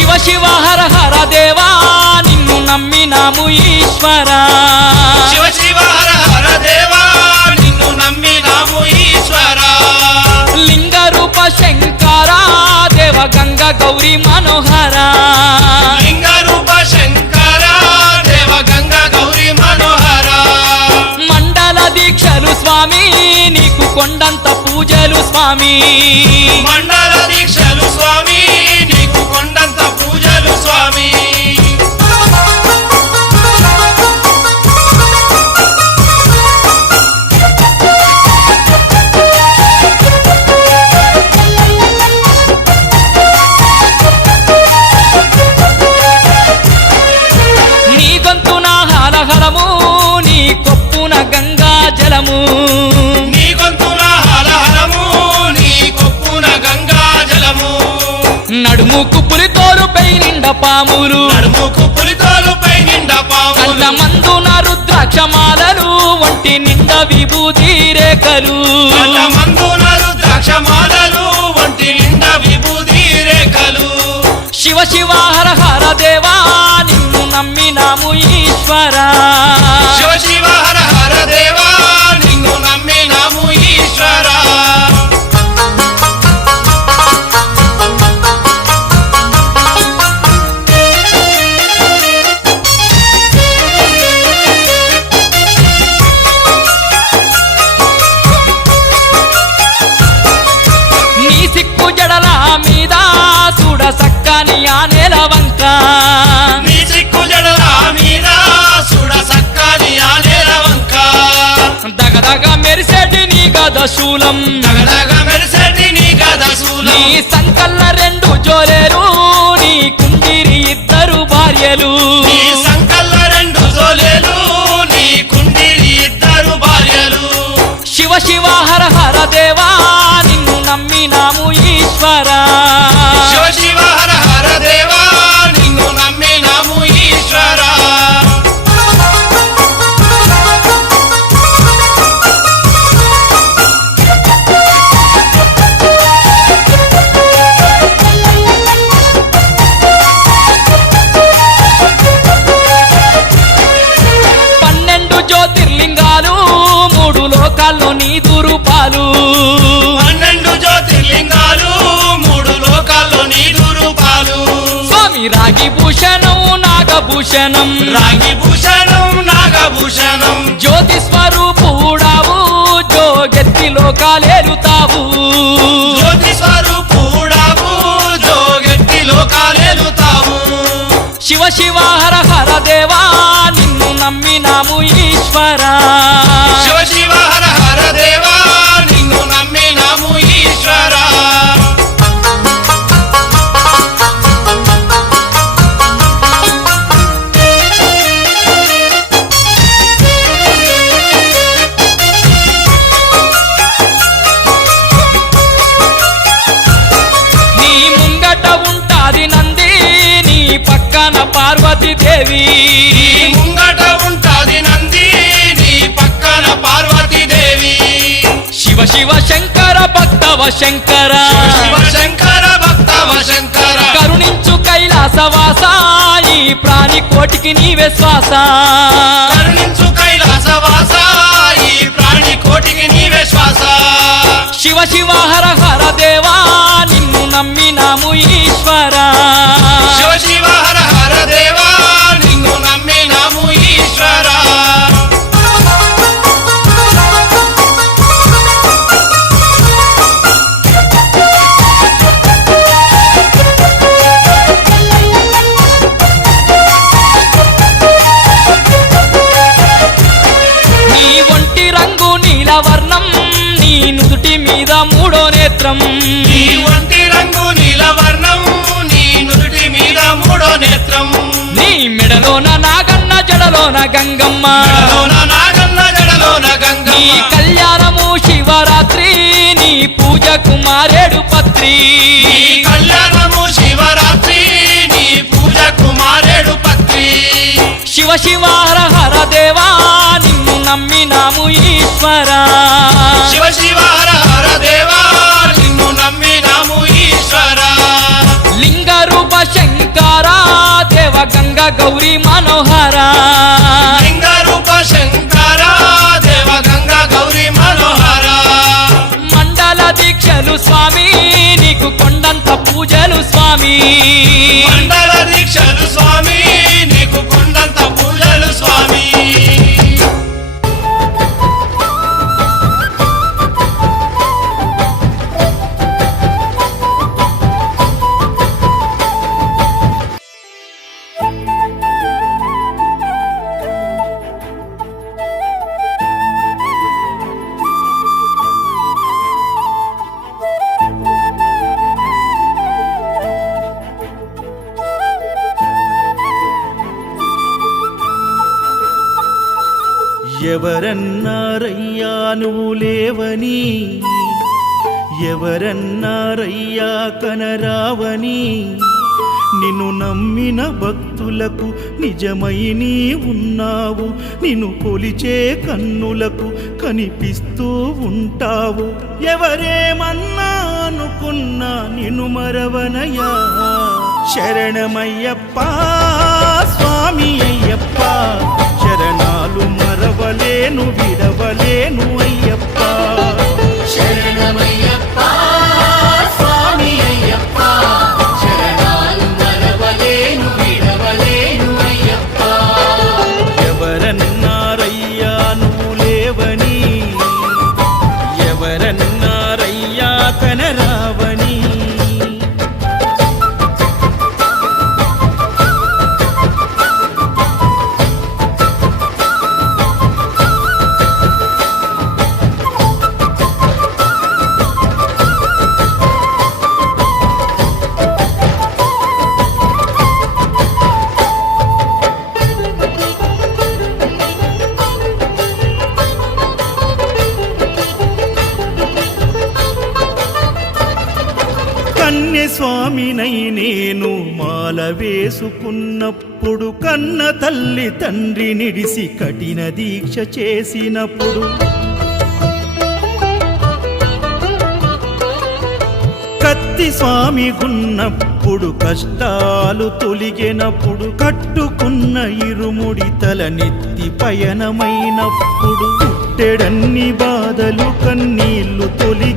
శివ శివ హర హర దేవా నిన్ను నమ్మినాము ఈశ్వరా శివ శివ హర హర దేవా నిన్ను నమ్మినాము ఈశ్వరా లింగ రూప శంకర దేవ గంగ గౌరీ మనోహర లింగ రూప శంకర దేవ గంగ గౌరీ మనోహర మండల దీక్షలు స్వామి నీకు కొండంత పూజలు స్వామి మండల దీక్షలు స్వామి నీకు కొండంత పూజలు స్వామి నీ గొంతున హలహలము నీ కొప్పున గంగా జలము నీ గొంతున హలహలము నీ కొప్పున గంగా జలము నడుముకు పులితోలుపై నిండ పాములు నడుముకు పులితోలుపై నిండా కంట పాములు మందున రుద్రాక్షమాలలు ఒంటి నిండ విభూతి రేఖలు మందున రుద్రాక్షమాలలు ఒంటి నిండా విభూతి రేఖలు శివ శివ హర హర దేవా నిన్ను నమ్మినాము ఈశ్వరా శివ శివ హర హర దేవా నిన్ను నమ్మినాము ఈశ్వరా నీ సిక్కు జడల మీద చూడ సక్కని ఆ నేల వంక నీ సిక్కు జడల మీద సుడ సక్కని ఆలేల వంక దగదగ మెరిసేటి నీ గద శూలం దగదగ మెరిసేటి నీ గద శూలం నీ సంకల్ల రెండు జోలేరు నీ కుండిరి ఇద్దరు భార్యలు నీ సంకల్ల రెండు జోలేలు నీ కుండిరి ఇద్దరు భార్యలు శివ శివ హర హర దేవా నిన్ను నమ్మినాము ఈశ్వరా శివ శివ హర హర దేవా నిన్ను నమ్మినాము ఈశ్వరా పన్నెండు జ్యోతిర్లింగాలు మూడు లోకాల్లో నీ దురుపాలు 12 జ్యోతిర్లింగాలు 3 లోకాల్లో నీదు రూపాలు స్వామి రాగి భూషణం నాగభూషణం రాగి భూషణం నాగభూషణం జ్యోతి స్వరూపుడావు జోగెత్తి లోకాలేలుతావు జ్యోతి స్వరూపుడావు జోగెత్తి లోకాలేలుతావు శివ శివ హర హర దేవా నిన్ను నమ్మినాము ఈశ్వరా శివ శివ హర హర దేవా నిన్ను నమ్మినాము ఈశ్వరా నీ ముంగట ఉంటాది నంది నీ పక్కన పార్వతీదేవి నీ ముంగట ఉంటాది నంది నీ పక్కన పార్వతీదేవి శివ శివ శంకర భక్తవ శంకర శివ శంకర భక్తవ శంకర కరుణించు కైలాసవాస ఈ ప్రాణి కోటికి నీవే శ్వాస కరుణించు కైలాసవాస ఈ ప్రాణి కోటికి నీవే శ్వాస శివ శివ హర హర దేవా నిన్ను నమ్మినాము ఈశ్వరా శివ శివ హర హర దేవా నిన్ను నమ్మినాము ఈశ్వరా నీ ఒంటి రంగు నీలవర్ణం నీ నుదుటి మీద మూడో నేత్రం నీ ఒంటి రంగు నీలవర్ణం నీ నుదుటి మీద మూడో నేత్రం నీ మెడలోన నాగన్న జడలోన గంగమ్మ జడలోన నాగన్న జడలోన నీ గంగమ్మ కళ్యాణము శివరాత్రి నీ పూజకు మారేడు పత్రి నీ కళ్యాణము శివరాత్రి నీ పూజకు మారేడు పత్రి శివ శివ హర హర దేవా నిన్ను నమ్మినాము ఈశ్వరా శివ శివ హర హర దేవా నిన్ను నమ్మినాము ఈశ్వరా లింగ రూప శంకర శంకర దేవ గంగా గౌరీ మనోహర లింగ రూప శంకర దేవ గంగా గౌరీ మనోహర మండల దీక్షలు స్వామి నీకు కొండంత పూజలు స్వామి మండల దీక్షలు స్వామి నీకు కొండంత పూజలు స్వామి ఎవరన్నారయ్యా నువ్వు లేవని ఎవరన్నారయ్యా కనరావని నిన్ను నమ్మిన భక్తులకు నిజమై నీ ఉన్నావు నిన్ను కొలిచే కన్నులకు కనిపిస్తూ ఉంటావు ఎవరేమన్నా అనుకున్నా నిన్ను మరవనయ్యా శరణమయ్యప్ప స్వామి అయ్యప్ప శరణాలు మరవలేను విడవలేను అయ్యప్ప శరణమయ్యప్ప స్వామి అయ్యప్ప శరణాలు మరవలేను విడవలేను అయ్యప్ప ఎవరన్నారయ్యా నువ్వు లేవని ఎవరన్నారయ్యా కనరావని స్వామినై నేను మాల వేసుకున్నప్పుడు కన్న తల్లి తండ్రి నిడిసి కఠిన దీక్ష చేసినప్పుడు కత్తి స్వామి గున్నప్పుడు కష్టాలు తొలిగినప్పుడు కట్టుకున్న ఇరుముడి తల నెత్తి పయనమైనప్పుడు పుట్టెడన్ని బాధలు కన్నీళ్లు తొలిగే